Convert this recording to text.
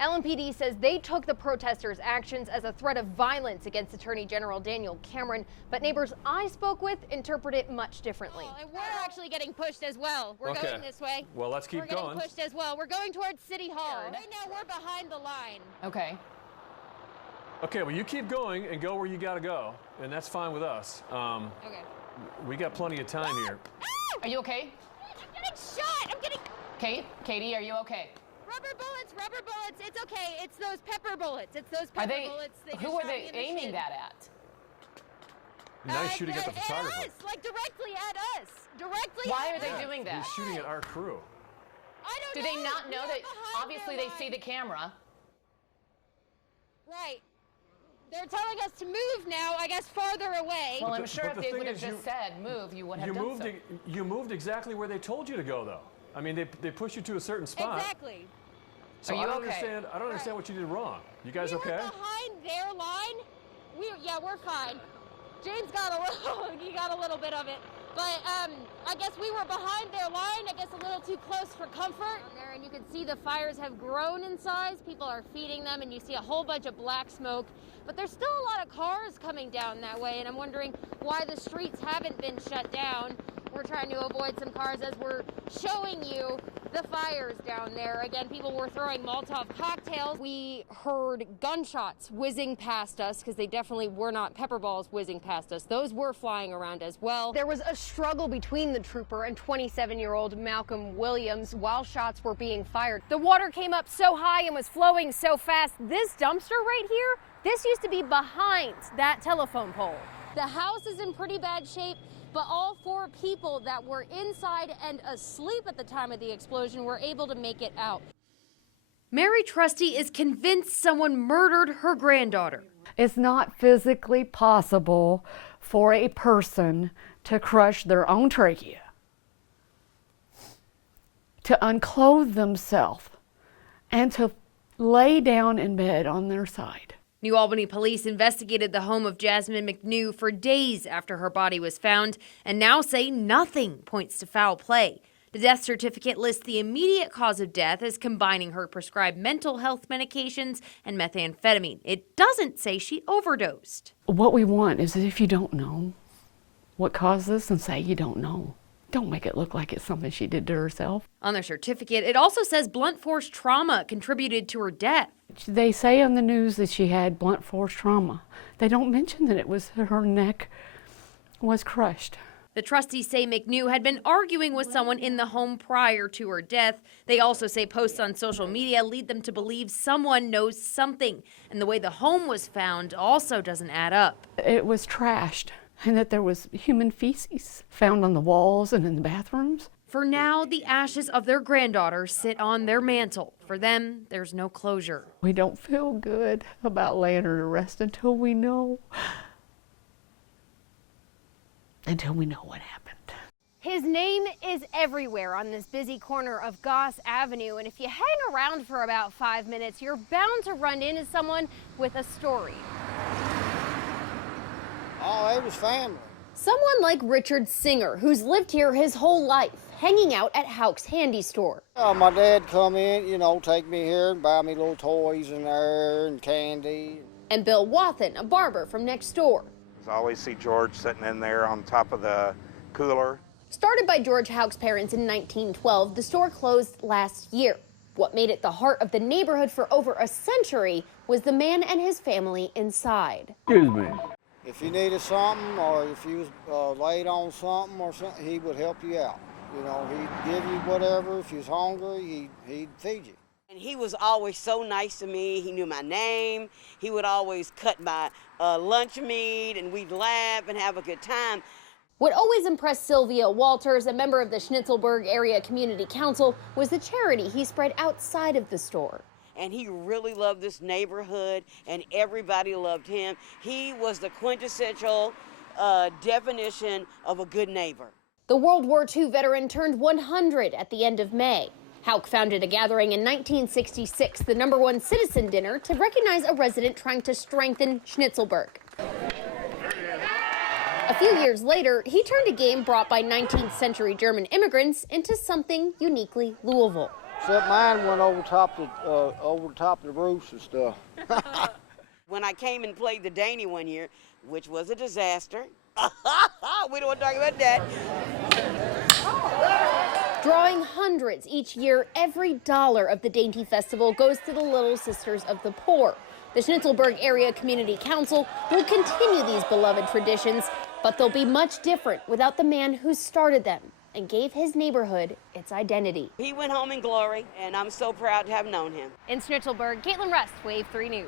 LMPD says they took the protesters' actions as a threat of violence against Attorney General Daniel Cameron, but neighbors I spoke with interpret it much differently. Oh, and we're actually getting pushed as well. We're going this way. Well, let's keep going. We're getting pushed as well. We're going towards City Hall. Right now, we're behind the line. Okay. Okay, well, you keep going and go where you got to go, and that's fine with us. Okay. We got plenty of time here. Are you okay? I'm getting shot. I'm getting... Katie, are you okay? Rubber bullets, it's okay. It's those pepper bullets. It's those pepper bullets. Who are they aiming that at? Nice shooting at the photographer. At us, like directly at us. Why are they doing that? He's shooting at our crew. I don't Do know. they not know that obviously they line. see the camera? Right. They're telling us to move now, I guess farther away. Well, I'm sure if they would have just said move, you would have done so. You moved exactly where they told you to go, though. I mean, they pushed you to a certain spot. Exactly. So Are you I don't okay? understand. I don't understand what you did wrong. You guys okay? We were behind their line. We're fine. James got a little bit of it. But I guess we were behind their line, I guess a little too close for comfort. There, and you can see the fires have grown in size. People are feeding them, and you see a whole bunch of black smoke. But there's still a lot of cars coming down that way, and I'm wondering why the streets haven't been shut down. We're trying to avoid some cars as we're showing you the fires down there. Again, people were throwing Molotov cocktails. We heard gunshots whizzing past us, because they definitely were not pepper balls whizzing past us. Those were flying around as well. There was a struggle between the trooper and 27-year-old Malcolm Williams while shots were being fired. The water came up so high and was flowing so fast. This dumpster right here, this used to be behind that telephone pole. The house is in pretty bad shape, but all 4 people that were inside and asleep at the time of the explosion were able to make it out. Mary Trusty is convinced someone murdered her granddaughter. It's not physically possible for a person to crush their own trachea, to unclothe themselves, and to lay down in bed on their side. New Albany police investigated the home of Jasmine McNew for days after her body was found and now say nothing points to foul play. The death certificate lists the immediate cause of death as combining her prescribed mental health medications and methamphetamine. It doesn't say she overdosed. What we want is that if you don't know what caused this, then say you don't know. Don't make it look like it's something she did to herself. On their certificate, it also says blunt force trauma contributed to her death. They say on the news that she had blunt force trauma. They don't mention that it was her neck was crushed. The trustees say McNew had been arguing with someone in the home prior to her death. They also say posts on social media lead them to believe someone knows something. And the way the home was found also doesn't add up. It was trashed, and that there was human feces found on the walls and in the bathrooms. For now, the ashes of their granddaughter sit on their mantle. For them, there's no closure. We don't feel good about laying her to rest until we know what happened. His name is everywhere on this busy corner of Goss Avenue, and if you hang around for about 5 minutes, you're bound to run into someone with a story. Oh, it was family. Someone like Richard Singer, who's lived here his whole life, hanging out at Houck's Handy Store. My dad come in, take me here and buy me little toys in there and candy. And Bill Wathen, a barber from next door. I always see George sitting in there on top of the cooler. Started by George Houck's parents in 1912, the store closed last year. What made it the heart of the neighborhood for over a century was the man and his family inside. Excuse me. If you needed something or if you was laid on something or something, he would help you out. He'd give you whatever. If you was hungry, he'd feed you. And he was always so nice to me. He knew my name. He would always cut my lunch meat, and we'd laugh and have a good time. What always impressed Sylvia Walters, a member of the Schnitzelburg Area Community Council, was the charity he spread outside of the store. And he really loved this neighborhood, and everybody loved him. He was the quintessential definition of a good neighbor. The World War II veteran turned 100 at the end of May. Houck founded a gathering in 1966, the #1 citizen dinner, to recognize a resident trying to strengthen Schnitzelburg. A few years later, he turned a game brought by 19th century German immigrants into something uniquely Louisville. Except mine went over top of the roofs and stuff. When I came and played the Danny one year, which was a disaster, we don't want to talk about that. Drawing hundreds each year, every dollar of the Dainty Festival goes to the Little Sisters of the Poor. The Schnitzelburg Area Community Council will continue these beloved traditions, but they'll be much different without the man who started them and gave his neighborhood its identity. He went home in glory, and I'm so proud to have known him. In Schnitzelburg, Kaitlin Rust, Wave 3 News.